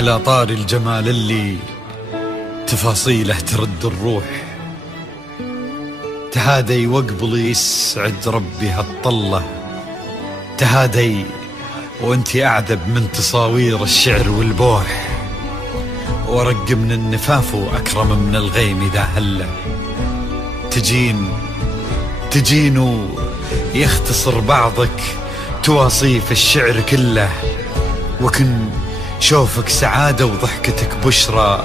على طار الجمال اللي تفاصيله ترد الروح، تهادي وقبلي يسعد ربي هالطلة، تهادي وانتي أعذب من تصاوير الشعر والبوح، ورق من النفاف وأكرم من الغيم إذا هله، تجين يختصر بعضك تواصيف الشعر كله، وكن شوفك سعادة وضحكتك بشرى،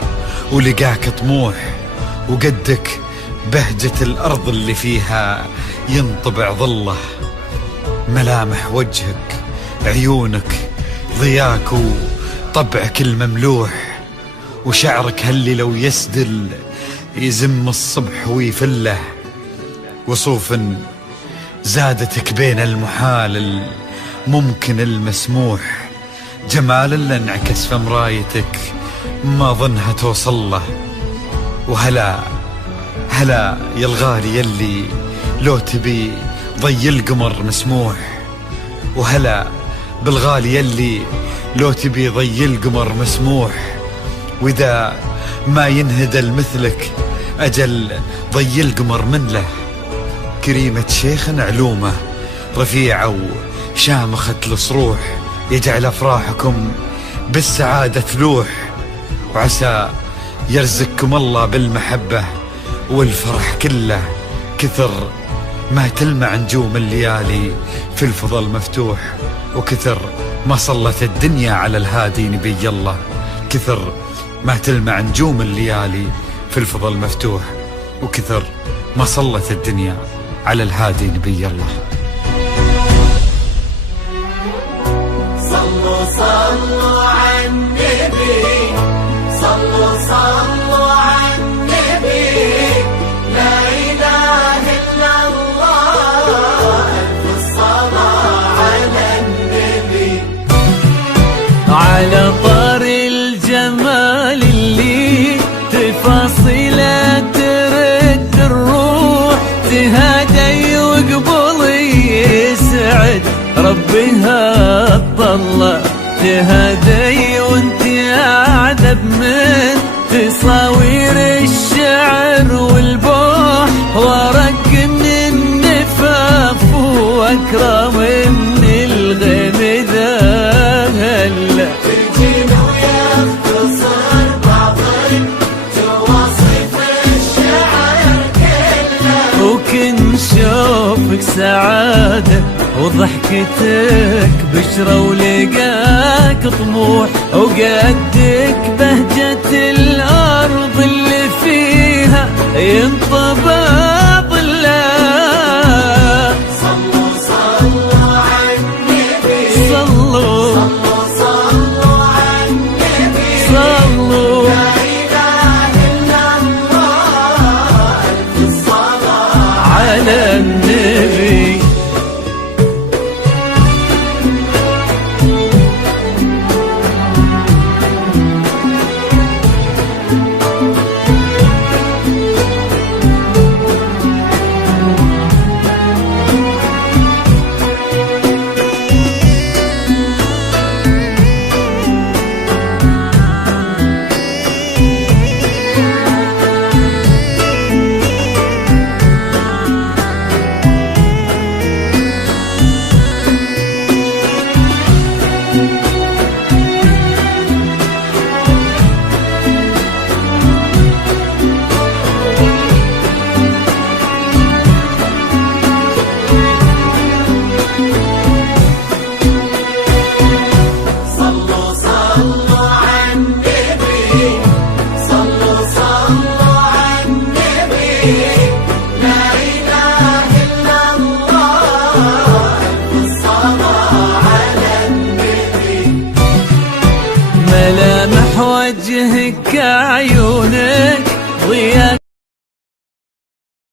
ولقاك طموح وقدك بهجة الأرض اللي فيها ينطبع ظله، ملامح وجهك عيونك ضياك وطبعك المملوح، وشعرك هاللي لو يسدل يزم الصبح ويفله، وصوف زادتك بين المحال الممكن المسموح، جمال اللي انعكس في مرايتك ما ظنها توصل له، وهلا يا الغالي يلي لو تبي ضي القمر مسموح، وهلا بالغالي يلي لو تبي ضي القمر مسموح، واذا ما ينهدل مثلك اجل ضي القمر من له، كريمة شيخ علومه رفيعة وشامخة الصروح، يجعل أفراحكم بالسعادة تلوح، وعسى يرزقكم الله بالمحبة والفرح كله، كثر ما تلمع نجوم الليالي في الفضل مفتوح، وكثر ما صلت الدنيا على الهادي نبي الله، كثر ما تلمع نجوم الليالي في الفضل مفتوح، وكثر ما صلت الدنيا على الهادي نبي الله. صلوا على النبي، صلوا على النبي، لا إله إلا الله، ألف الصلاة على النبي. على طار الجمال اللي تفاصيله ترد الروح، تهادي وقبلي يسعد ربي هالطلة، تهادي وانتي أعذب من تصاوير الشعر والبوح، ورق من النفاف وأكرم من الغيم ذا هلا، تجين ويختصر بعضك تواصف الشعر كله، وكن شوفك سعادة وضحكتك بشرى، ولقاك طموح وقدك بهجة الأرض اللي فيها ينطبع ظله. صلوا على النبي، صلوا على النبي، صلوا لا إله إلا الله، ألف الصلاة على النبي. ملامح وجهك عيونك ضياء